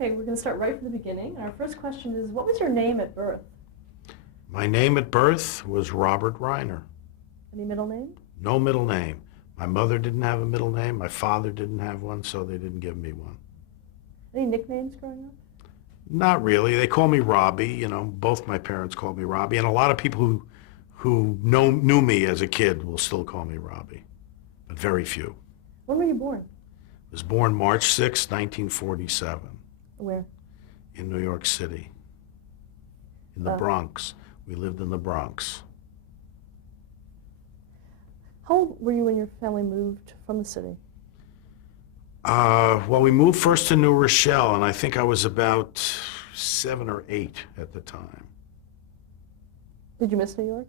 Okay, we're going to start right from the beginning. And our first question is, what was your name at birth? My name at birth was Robert Reiner. Any middle name? No middle name. My mother didn't have a middle name. My father didn't have one, so they didn't give me one. Any nicknames growing up? Not really. They call me Robbie. Both my parents called me Robbie, and a lot of people who knew me as a kid will still call me Robbie, but very few. When were you born? I was born March 6, 1947, Where? in New York City, in the Uh, Bronx. We lived in the Bronx. How old were you when your family moved from the city? Well, we moved first to New Rochelle, and I think I was about 7 or 8 at the time. Did you miss New York?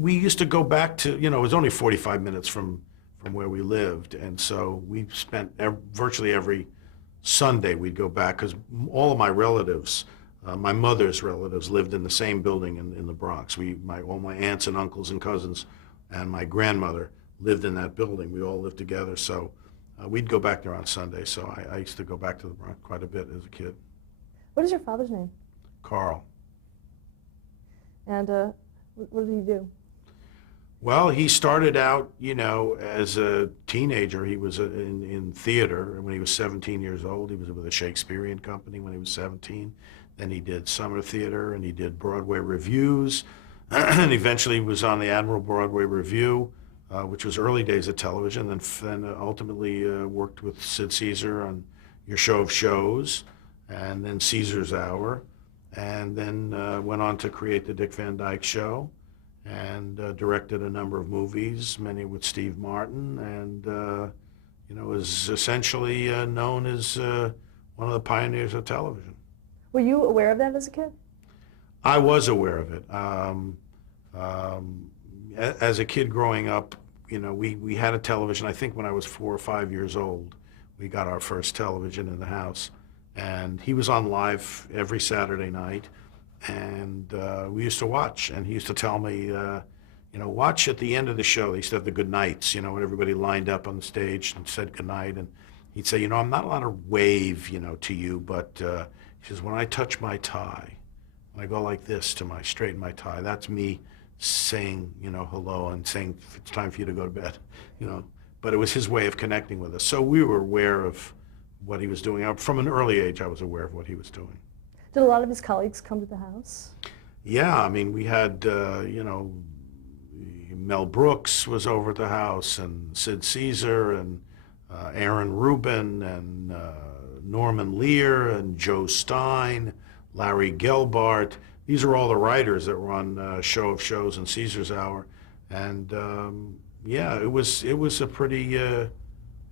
We used to go back to, it was only 45 minutes from where we lived, and so we spent virtually every Sunday we'd go back, because all of my relatives, my mother's relatives, lived in the same building in the Bronx. All my aunts and uncles and cousins and my grandmother lived in that building. We all lived together, so we'd go back there on Sunday. So I used to go back to the Bronx quite a bit as a kid. What is your father's name? Carl. And what did he do? Well, he started out, as a teenager. He was in theater. When he was 17 years old, he was with a Shakespearean company when he was 17. Then he did summer theater, and he did Broadway reviews, and eventually was on the Admiral Broadway Review, which was early days of television, then ultimately worked with Sid Caesar on Your Show of Shows, and then Caesar's Hour, and then went on to create the Dick Van Dyke Show, and directed a number of movies, many with Steve Martin, and is essentially known as one of the pioneers of television. Were you aware of that as a kid? I was aware of it. As a kid growing up, we had a television. I think when I was 4 or 5 years old, we got our first television in the house, and he was on live every Saturday night, and we used to watch, and he used to tell me, watch at the end of the show. They used to have the good nights, when everybody lined up on the stage and said good night, and he'd say, I'm not allowed to wave, to you, but he says, when I touch my tie, when I go like this to straighten my tie, that's me saying, hello, and saying it's time for you to go to bed, But it was his way of connecting with us. So we were aware of what he was doing. From an early age, I was aware of what he was doing. Did a lot of his colleagues come to the house? Yeah, I mean, we had, Mel Brooks was over at the house, and Sid Caesar, and Aaron Rubin, and Norman Lear, and Joe Stein, Larry Gelbart. These are all the writers that were on Show of Shows and Caesar's Hour, and it was a pretty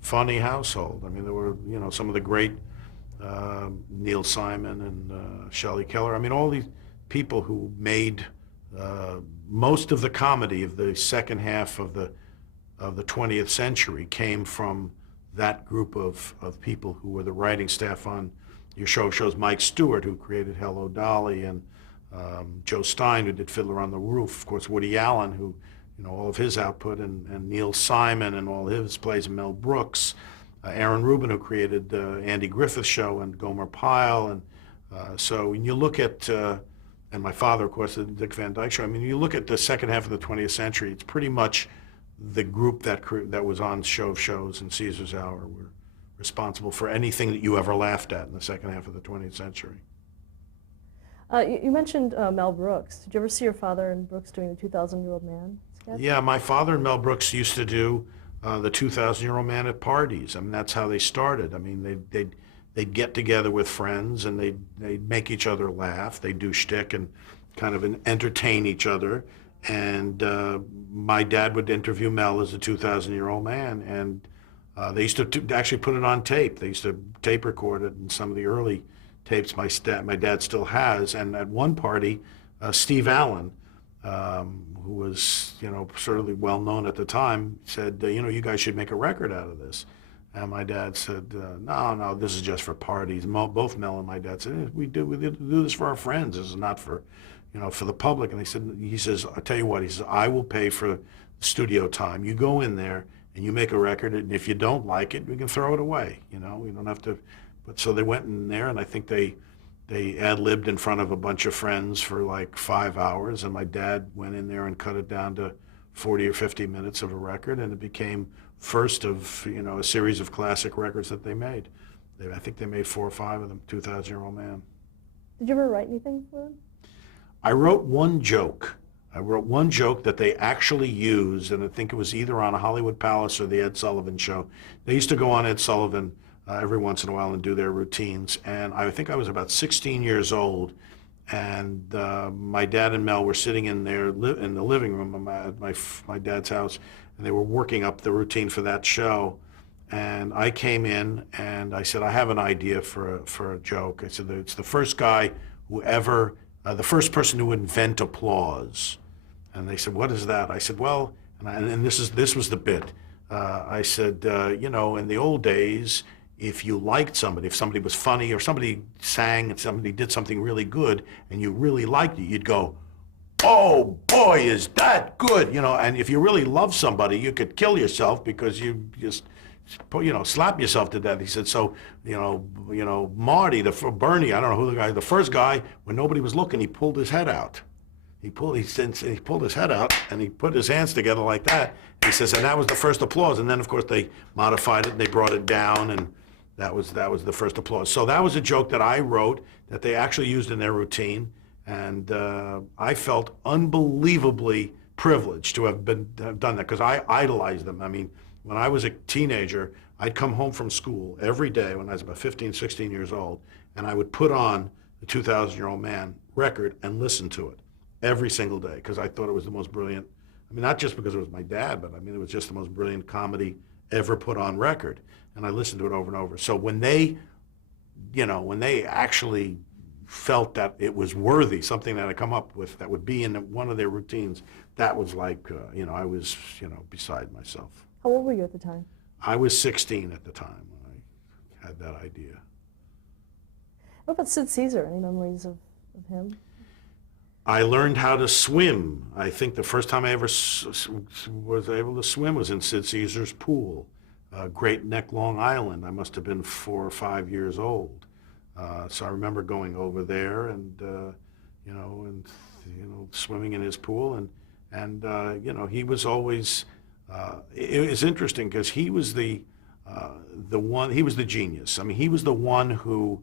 funny household. I mean, there were some of the great Neil Simon and Shelley Keller. I mean, all these people who made most of the comedy of the second half of the 20th century came from that group of people who were the writing staff on Your Show of Shows. Mike Stewart, who created Hello Dolly, and Joe Stein, who did Fiddler on the Roof. Of course, Woody Allen, who, all of his output, and Neil Simon and all his plays, and Mel Brooks. Aaron Rubin, who created Andy Griffith's Show, and Gomer Pyle. And so when you look at, and my father, of course, the Dick Van Dyke Show, I mean, you look at the second half of the 20th century, it's pretty much the group that was on Show of Shows and Caesar's Hour were responsible for anything that you ever laughed at in the second half of the 20th century. You mentioned Mel Brooks. Did you ever see your father and Brooks doing the 2,000-Year-Old Man sketch? Yeah, my father and Mel Brooks used to do the 2,000-Year-Old Man at parties. I mean, that's how they started. I mean, they'd get together with friends, and they'd make each other laugh. They'd do shtick and kind of entertain each other. And my dad would interview Mel as a 2,000-Year-Old Man, and they used to actually put it on tape. They used to tape record it in some of the early tapes my dad still has. And at one party, Steve Allen, who was sort of well known at the time, said, you guys should make a record out of this. And my dad said, no, this is just for parties. Both Mel and my dad said, we do this for our friends. This is not for for the public. And he says, I'll tell you what, he says, I will pay for studio time. You go in there and you make a record, and if you don't like it, we can throw it away. You know, we don't have to. But so they went in there, and I think they ad-libbed in front of a bunch of friends for like 5 hours, and my dad went in there and cut it down to 40 or 50 minutes of a record, and it became first of, you know, a series of classic records that they made. I think they made 4 or 5 of them, 2,000-Year-Old Man. Did you ever write anything for them? I wrote one joke. I wrote one joke that they actually used, and I think it was either on a Hollywood Palace or the Ed Sullivan Show. They used to go on Ed Sullivan every once in a while and do their routines. And I think I was about 16 years old, and my dad and Mel were sitting in in the living room at my dad's house, and they were working up the routine for that show. And I came in and I said, I have an idea for a joke. I said, it's the first guy who ever, the first person to invent applause. And they said, what is that? I said, well, and this was the bit. I said, you know, in the old days, if you liked somebody, if somebody was funny or somebody sang and somebody did something really good and you really liked it, you'd go, oh boy, is that good? You know, and if you really love somebody, you could kill yourself because you just, you know, slap yourself to death. He said, so, you know, Marty, Bernie, I don't know who the guy, the first guy, when nobody was looking, he pulled his head out. He pulled his head out and he put his hands together like that. He says, and that was the first applause. And then, of course, they modified it and they brought it down, and that was the first applause. So that was a joke that I wrote that they actually used in their routine, and I felt unbelievably privileged to have done that because I idolized them. I mean, when I was a teenager, I'd come home from school every day when I was about 15, 16 years old, and I would put on the 2,000-Year-Old Man record and listen to it every single day because I thought it was the most brilliant. I mean, not just because it was my dad, but I mean, it was just the most brilliant comedy ever put on record. And I listened to it over and over. So when they, you know, when they actually felt that it was worthy, something that I come up with that would be in one of their routines, that was like, you know, I was, you know, beside myself. How old were you at the time? I was 16 at the time when I had that idea. What about Sid Caesar? Any memories of him? I learned how to swim. I think the first time I ever was able to swim was in Sid Caesar's pool, Great Neck, Long Island. I must have been 4 or 5 years old. So I remember going over there and, you know, swimming in his pool. And you know, he was always, it was interesting because he was the one, he was the genius. I mean, he was the one who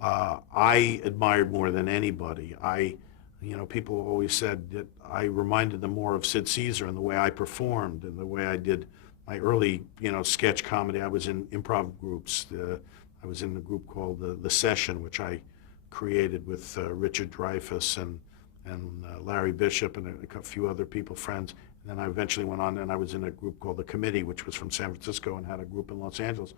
I admired more than anybody. You know, people always said that I reminded them more of Sid Caesar in the way I performed and the way I did my early, you know, sketch comedy. I was in improv groups. I was in a group called The Session, which I created with Richard Dreyfuss and Larry Bishop and a few other people, friends. And then I eventually went on and I was in a group called The Committee, which was from San Francisco and had a group in Los Angeles.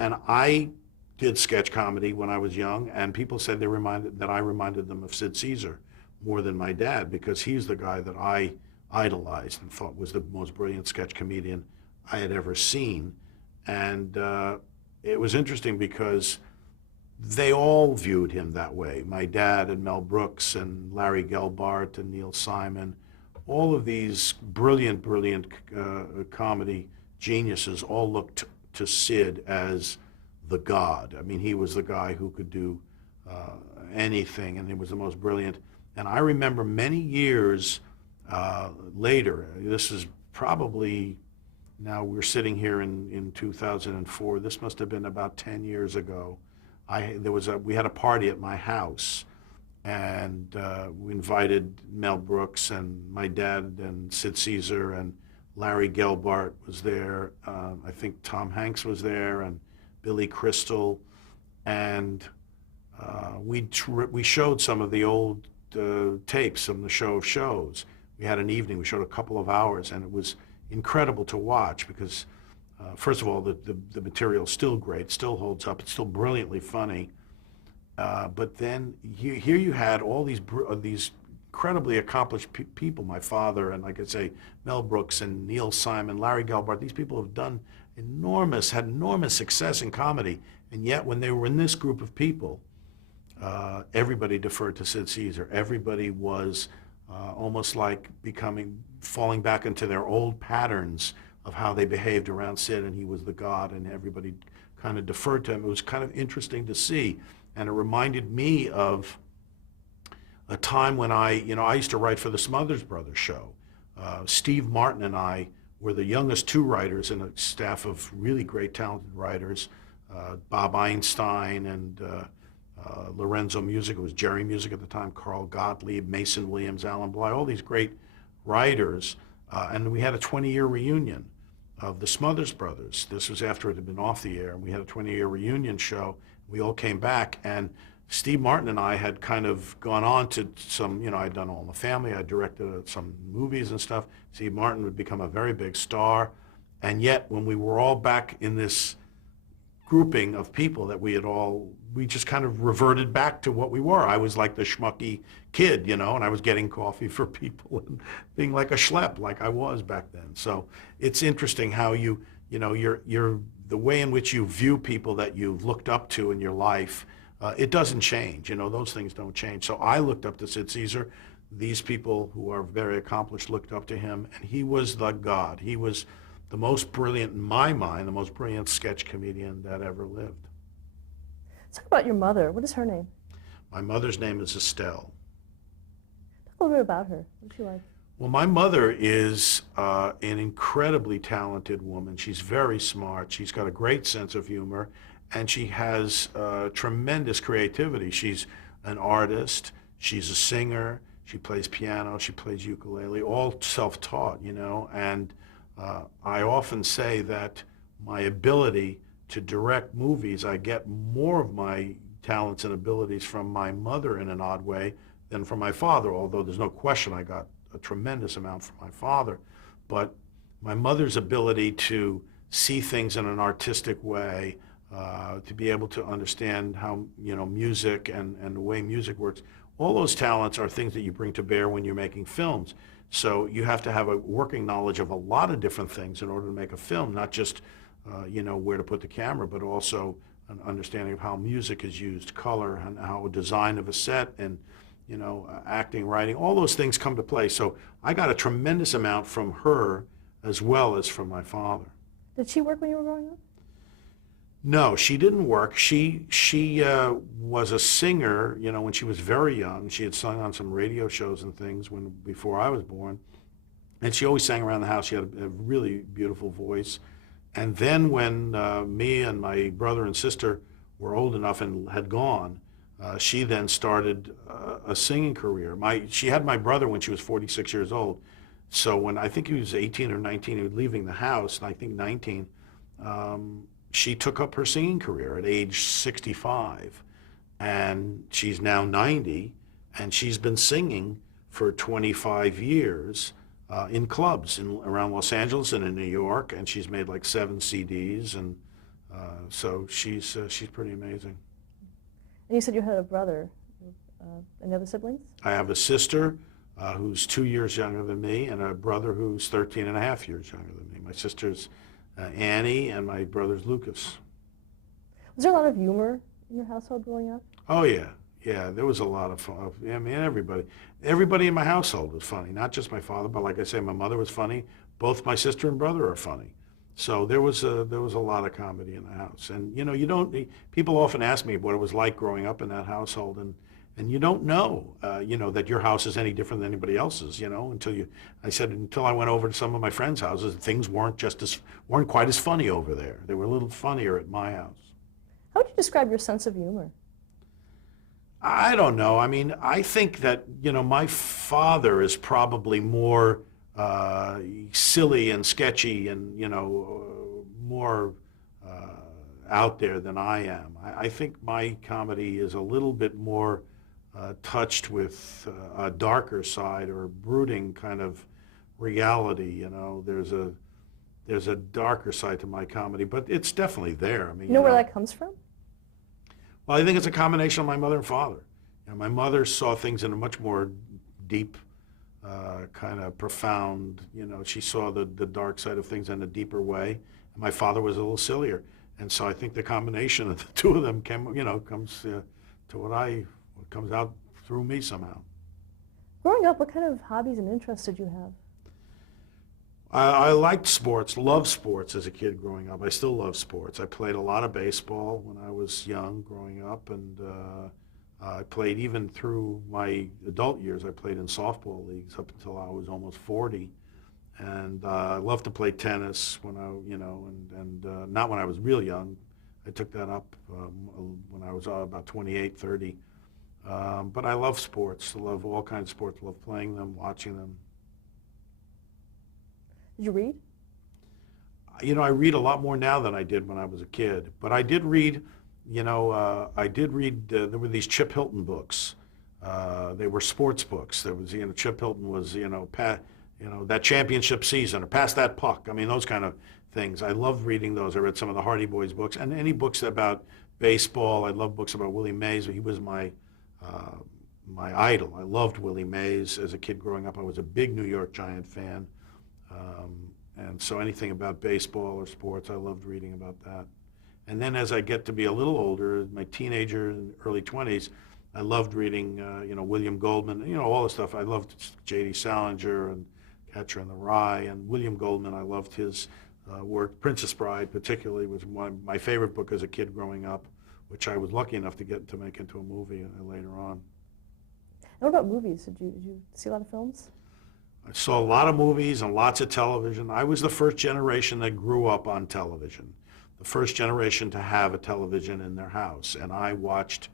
And I did sketch comedy when I was young, and people said that I reminded them of Sid Caesar more than my dad, because he's the guy that I idolized and thought was the most brilliant sketch comedian I had ever seen. And it was interesting because they all viewed him that way. My dad and Mel Brooks and Larry Gelbart and Neil Simon, all of these brilliant comedy geniuses all looked to Sid as the god. I mean, he was the guy who could do anything, and he was the most brilliant. And I remember many years later, this is probably, now we're sitting here in 2004, this must have been about 10 years ago. We had a party at my house, and we invited Mel Brooks and my dad and Sid Caesar, and Larry Gelbart was there. I think Tom Hanks was there, and Billy Crystal, and we showed some of the old tapes from the Show of Shows. We had an evening, we showed a couple of hours, and it was incredible to watch because, first of all, the material's still great, still holds up, it's still brilliantly funny. But then here you had all these incredibly accomplished people, my father, and like I say, Mel Brooks and Neil Simon, Larry Gelbart. These people have had enormous success in comedy, and yet when they were in this group of people, everybody deferred to Sid Caesar. Everybody was almost like falling back into their old patterns of how they behaved around Sid, and he was the god, and everybody kind of deferred to him. It was kind of interesting to see, and it reminded me of a time when I used to write for the Smothers Brothers show. Steve Martin and I were the youngest two writers in a staff of really great, talented writers. Bob Einstein and Lorenzo Music, it was Jerry Music at the time, Carl Gottlieb, Mason Williams, Alan Bly, all these great writers. And we had a 20-year reunion of the Smothers Brothers. This was after it had been off the air, and we had a 20-year reunion show. We all came back, and Steve Martin and I had kind of gone on to some, I'd done All in the Family, I directed some movies and stuff. Steve Martin would become a very big star, and yet when we were all back in this grouping of people that we just kind of reverted back to what we were. I was like the schmucky kid, and I was getting coffee for people and being like a schlep like I was back then. So it's interesting how you're the way in which you view people that you've looked up to in your life, it doesn't change. Those things don't change. So I looked up to Sid Caesar. These people who are very accomplished looked up to him, and he was the god. He was the most brilliant, in my mind, the most brilliant sketch comedian that ever lived. Let's talk about your mother. What is her name? My mother's name is Estelle. Talk a little bit about her. What's she like? Well, my mother is an incredibly talented woman. She's very smart. She's got a great sense of humor, and she has tremendous creativity. She's an artist. She's a singer. She plays piano. She plays ukulele, all self-taught, and I often say that my ability to direct movies, I get more of my talents and abilities from my mother in an odd way than from my father, although there's no question I got a tremendous amount from my father. But my mother's ability to see things in an artistic way, to be able to understand how, music and the way music works, all those talents are things that you bring to bear when you're making films. So you have to have a working knowledge of a lot of different things in order to make a film, not just, where to put the camera, but also an understanding of how music is used, color, and how design of a set, and, acting, writing, all those things come to play. So I got a tremendous amount from her as well as from my father. Did she work when you were growing up? No, she didn't work. She was a singer, when she was very young. She had sung on some radio shows and things before I was born. And she always sang around the house. She had a really beautiful voice. And then when me and my brother and sister were old enough and had gone, she then started a singing career. She had my brother when she was 46 years old. So when I think he was 18 or 19, he was leaving the house, and I think 19, she took up her singing career at age 65, and she's now 90, and she's been singing for 25 years in clubs around Los Angeles and in New York, and she's made like 7 CDs, and so she's pretty amazing. And you said you had a brother. Any other siblings? I have a sister who's 2 years younger than me, and a brother who's 13 and a half years younger than me. My sister's Annie, and my brother's Lucas. Was there a lot of humor in your household growing up? Oh yeah, there was a lot of fun. I mean, everybody in my household was funny, not just my father, but like I say, my mother was funny. Both my sister and brother are funny. So there was a lot of comedy in the house. And people often ask me what it was like growing up in that household, and you don't know, that your house is any different than anybody else's, until I went over to some of my friends' houses, things weren't quite as funny over there. They were a little funnier at my house. How would you describe your sense of humor? I don't know. I mean, I think that, my father is probably more silly and sketchy and, more out there than I am. I think my comedy is a little bit more touched with a darker side or a brooding kind of reality. There's a darker side to my comedy, but it's definitely there. I mean, You know where that comes from? well, I think it's a combination of my mother and father. My mother saw things in a much more deep, kind of profound. She saw the dark side of things in a deeper way. And my father was a little sillier, and so I think the combination of the two of them comes to what comes out through me somehow. Growing up, what kind of hobbies and interests did you have? I liked sports, loved sports as a kid growing up. I still love sports. I played a lot of baseball when I was young growing up, and I played even through my adult years. I played in softball leagues up until I was almost 40. And I loved to play tennis when and not when I was real young. I took that up when I was about 28, 30. But I love sports. I love all kinds of sports. I love playing them, watching them. Did you read? I read a lot more now than I did when I was a kid. But I did read, there were these Chip Hilton books. They were sports books. There was, Chip Hilton was, that championship season or pass that puck. I mean, those kind of things. I loved reading those. I read some of the Hardy Boys books and any books about baseball. I love books about Willie Mays. He was my idol. I loved Willie Mays as a kid growing up. I was a big New York Giant fan. And so anything about baseball or sports, I loved reading about that. And then as I get to be a little older, my teenager and early 20s, I loved reading, William Goldman, all the stuff. I loved J.D. Salinger and Catcher in the Rye. And William Goldman, I loved his work. Princess Bride particularly was my favorite book as a kid growing up, which I was lucky enough to get to make into a movie later on. And what about movies? Did you see a lot of films? I saw a lot of movies and lots of television. I was the first generation that grew up on television, the first generation to have a television in their house. And I watched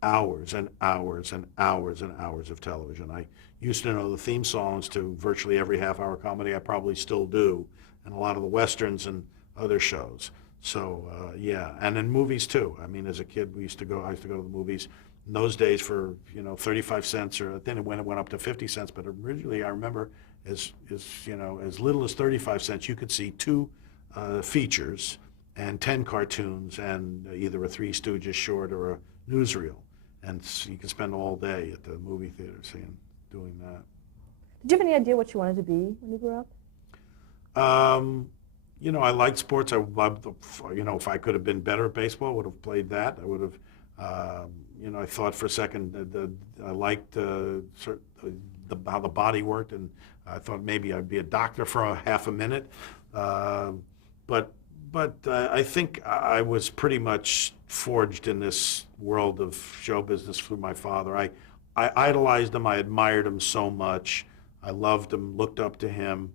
hours and hours and hours and hours of television. I used to know the theme songs to virtually every half-hour comedy. I probably still do, and a lot of the westerns and other shows. So yeah, and in movies too. I mean, as a kid, I used to go to the movies in those days for 35 cents, or then it went up to 50 cents. But originally, I remember as little as 35 cents, you could see two features and 10 cartoons and either a Three Stooges short or a newsreel, and so you could spend all day at the movie theater doing that. Did you have any idea what you wanted to be when you grew up? I liked sports. I loved, if I could have been better at baseball, I would have played that. I would have, I thought for a second that I liked how the body worked, and I thought maybe I'd be a doctor for a half a minute. But I think I was pretty much forged in this world of show business through my father. I idolized him. I admired him so much. I loved him, looked up to him.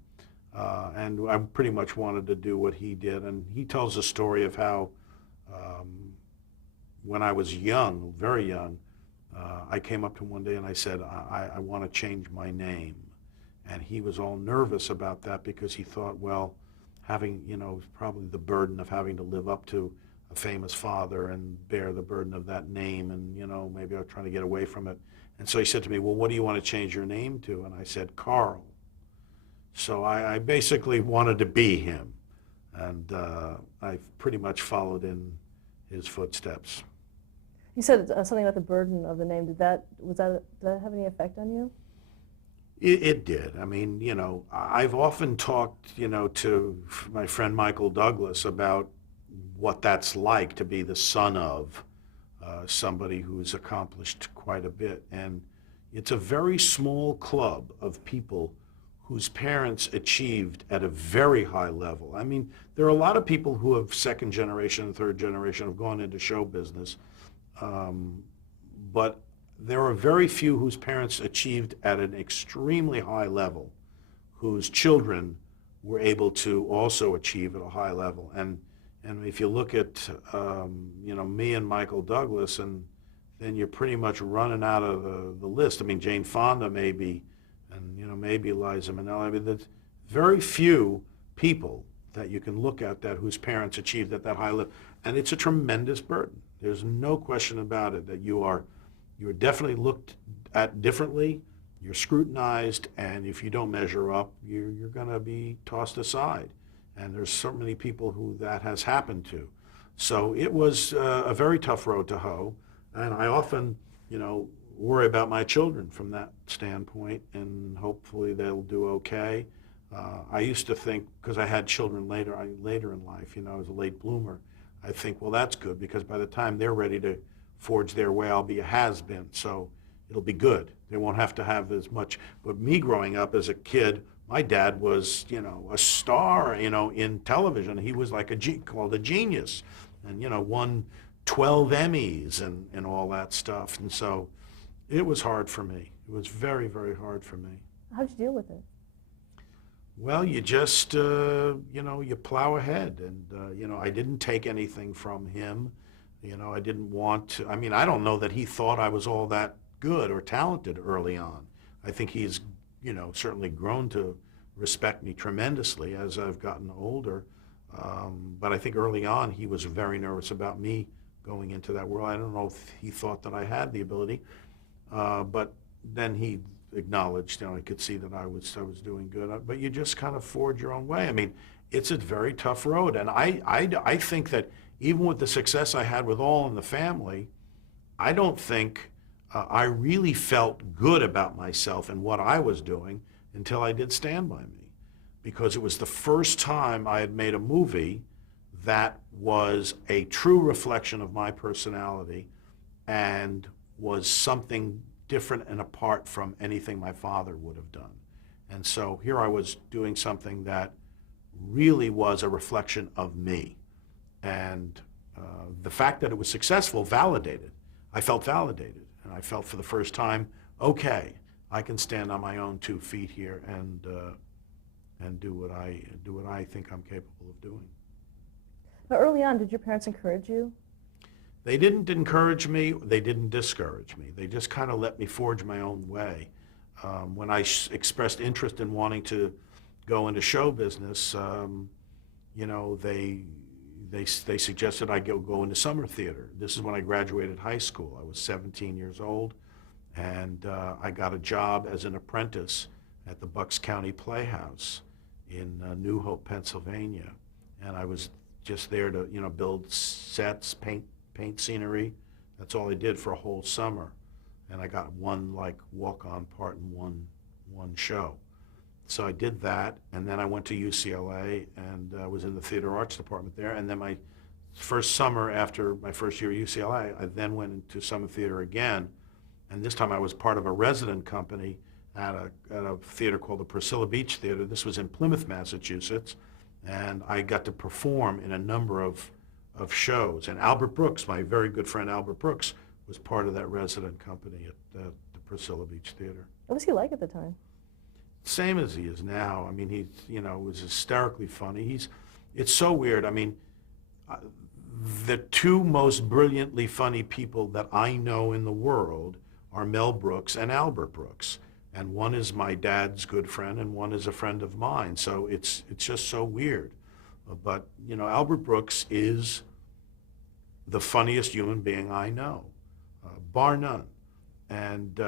And I pretty much wanted to do what he did. And he tells a story of how when I was young, very young, I came up to him one day and I said, I want to change my name. And he was all nervous about that because he thought, well, having, probably the burden of having to live up to a famous father and bear the burden of that name, and, maybe I was trying to get away from it. And so he said to me, well, what do you want to change your name to? And I said, Carl. So I basically wanted to be him, and I pretty much followed in his footsteps. You said something about the burden of the name. Did that have any effect on you? It did. I mean, I've often talked, to my friend Michael Douglas about what that's like to be the son of somebody who's accomplished quite a bit. And it's a very small club of people whose parents achieved at a very high level. I mean, there are a lot of people who have second generation and third generation have gone into show business, but there are very few whose parents achieved at an extremely high level, whose children were able to also achieve at a high level. And if you look at, me and Michael Douglas, and then you're pretty much running out of the list. I mean, Jane Fonda maybe, and maybe Liza Minnelli. I mean, there's very few people that you can look at that whose parents achieved at that high level, and it's a tremendous burden. There's no question about it that you're definitely looked at differently. You're scrutinized, and if you don't measure up, you're going to be tossed aside. And there's so many people who that has happened to. So it was a very tough road to hoe, and I often, worry about my children from that standpoint, and hopefully they'll do okay. I used to think, because I had children later in life, I was a late bloomer, I think, well, that's good, because by the time they're ready to forge their way, I'll be a has-been, so it'll be good. They won't have to have as much. But me growing up as a kid My dad was, a star, in television. He was like called a genius, and won 12 Emmys and all that stuff. And so it was hard for me. It was very, very hard for me. How'd you deal with it? Well, you just, you plow ahead. And, I didn't take anything from him. I didn't want to. I mean, I don't know that he thought I was all that good or talented early on. I think he's, certainly grown to respect me tremendously as I've gotten older. But I think early on he was very nervous about me going into that world. I don't know if he thought that I had the ability, but then he acknowledged, I could see that I was doing good. But you just kind of forge your own way. I mean, it's a very tough road, and I think that even with the success I had with All in the Family, I don't think I really felt good about myself and what I was doing until I did Stand By Me, because it was the first time I had made a movie that was a true reflection of my personality and was something different and apart from anything my father would have done. And so here I was doing something that really was a reflection of me. And the fact that it was successful validated. I felt validated. And I felt for the first time, okay, I can stand on my own 2 feet here and do what I think I'm capable of doing. Now, early on, did your parents encourage you? They didn't encourage me. They didn't discourage me. They just kind of let me forge my own way. When I expressed interest in wanting to go into show business, they suggested I go into summer theater. This is when I graduated high school. I was 17 years old, and I got a job as an apprentice at the Bucks County Playhouse in New Hope, Pennsylvania. And I was just there to, build sets, paint scenery. That's all I did for a whole summer. And I got one walk-on part in one show. So I did that, and then I went to UCLA and was in the theater arts department there. And then my first summer after my first year at UCLA, I then went into summer theater again. And this time I was part of a resident company at a theater called the Priscilla Beach Theater. This was in Plymouth, Massachusetts. And I got to perform in a number of shows. And Albert Brooks, my very good friend Albert Brooks, was part of that resident company at the Priscilla Beach Theater. What was he like at the time? Same as he is now. I mean, he, was hysterically funny. It's so weird. I mean, the 2 most brilliantly funny people that I know in the world are Mel Brooks and Albert Brooks. And one is my dad's good friend and one is a friend of mine. So it's just so weird. But, Albert Brooks is the funniest human being I know, bar none. And,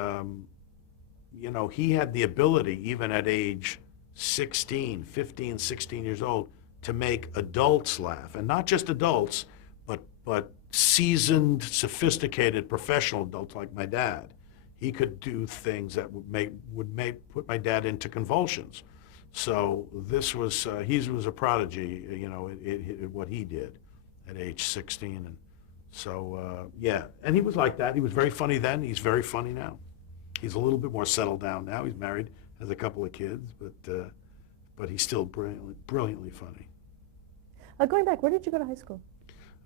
he had the ability, even at age 16, 15, 16 years old, to make adults laugh. And not just adults, but seasoned, sophisticated, professional adults like my dad. He could do things that would put my dad into convulsions. So he was a prodigy, what he did at age 16. And so, yeah, and he was like that. He was very funny then. He's very funny now. He's a little bit more settled down now. He's married, has a couple of kids, but he's still brilliantly funny. Going back, where did you go to high school?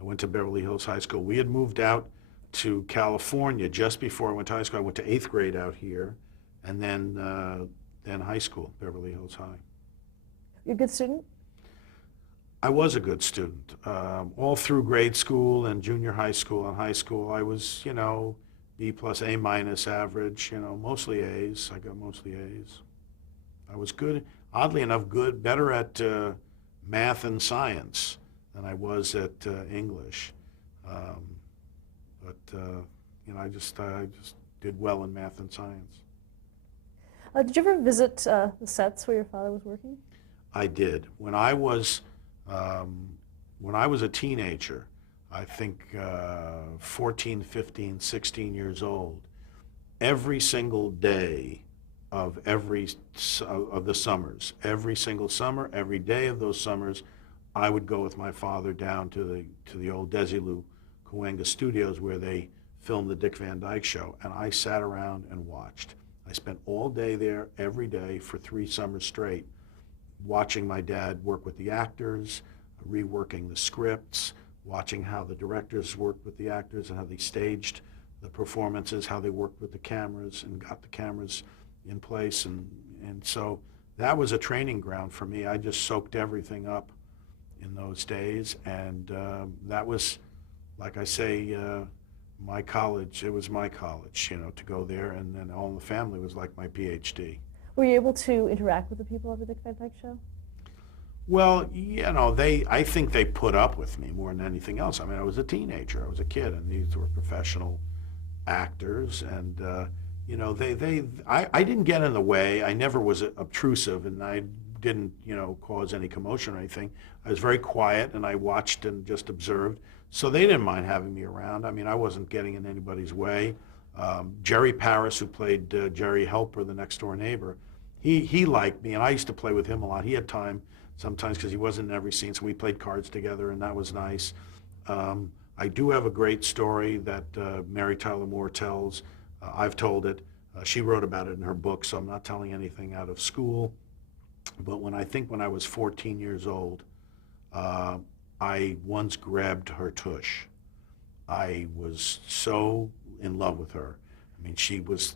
I went to Beverly Hills High School. We had moved out to California just before I went to high school. I went to 8th grade out here, and then high school, Beverly Hills High. You a good student? I was a good student. All through grade school and junior high school and high school, I was, B plus, A minus average, mostly A's. I got mostly A's. I was good, oddly enough, better at math and science than I was at English. I just did well in math and science. Did you ever visit the sets where your father was working? I did. When I was a teenager, I think 14, 15, 16 years old, every single day of the summers, every single summer, every day of those summers, I would go with my father down to the old Desilu Cahuenga studios where they filmed the Dick Van Dyke Show, and I sat around and watched. I spent all day there, every day, for 3 summers straight, watching my dad work with the actors, reworking the scripts, watching how the directors worked with the actors and how they staged the performances, how they worked with the cameras and got the cameras in place. And so that was a training ground for me. I just soaked everything up in those days. And that was, like I say, my college. It was my college, to go there. And then all the family was like my PhD. Were you able to interact with the people of the Dick Van Dyke Show? Well, I think they put up with me more than anything else. I mean, I was a teenager, I was a kid, and these were professional actors, and I didn't get in the way. I never was obtrusive, and I didn't, cause any commotion or anything. I was very quiet, and I watched and just observed. So they didn't mind having me around. I mean, I wasn't getting in anybody's way. Jerry Paris, who played Jerry Helper, the next door neighbor, he liked me, and I used to play with him a lot. He had time sometimes because he wasn't in every scene, so we played cards together, and that was nice. I do have a great story that Mary Tyler Moore tells. I've told it. She wrote about it in her book, so I'm not telling anything out of school. But when I was 14 years old, I once grabbed her tush. I was so in love with her. I mean, she was,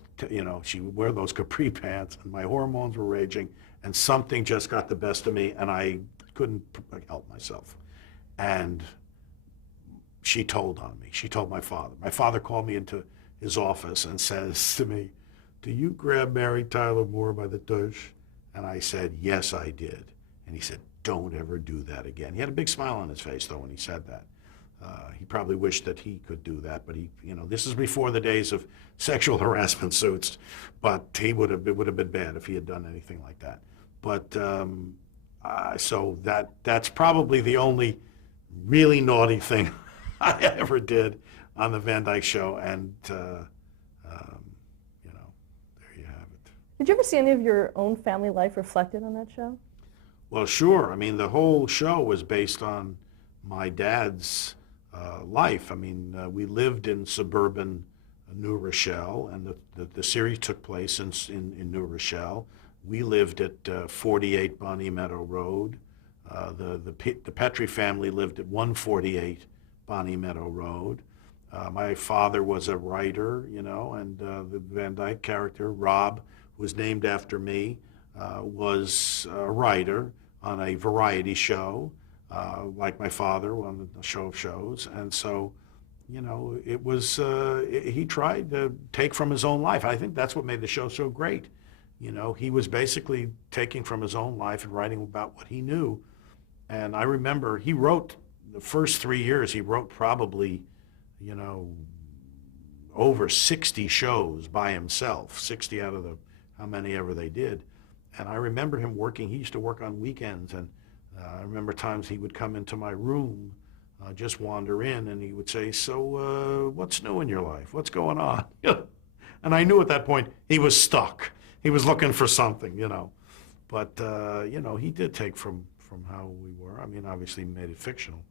she would wear those capri pants, and my hormones were raging, and something just got the best of me, and I couldn't help myself. And she told on me. She told my father. My father called me into his office and says to me, "Do you grab Mary Tyler Moore by the tush?" And I said, "Yes, I did." And he said, "Don't ever do that again." He had a big smile on his face, though, when he said that. He probably wished that he could do that, but this is before the days of sexual harassment suits. But it would have been bad if he had done anything like that. But so that's probably the only really naughty thing I ever did on the Van Dyke Show, and there you have it. Did you ever see any of your own family life reflected on that show? Well, sure. I mean, the whole show was based on my dad's life. I mean, we lived in suburban New Rochelle, and the series took place in New Rochelle. We lived at 48 Bonnie Meadow Road. The Petrie family lived at 148 Bonnie Meadow Road. My father was a writer, and the Van Dyke character, Rob, who was named after me, was a writer on a variety show, like my father on the show of shows. And so, it was, he tried to take from his own life. I think that's what made the show so great. He was basically taking from his own life and writing about what he knew. And I remember he wrote, the first 3 years, he wrote probably, over 60 shows by himself, 60 out of how many ever they did. And I remember him working. He used to work on weekends, and I remember times he would come into my room, just wander in, and he would say, "So what's new in your life? What's going on?" And I knew at that point he was stuck. He was looking for something, But, he did take from how we were. I mean, obviously he made it fictional.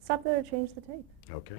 Stop there to change the tape. Okay.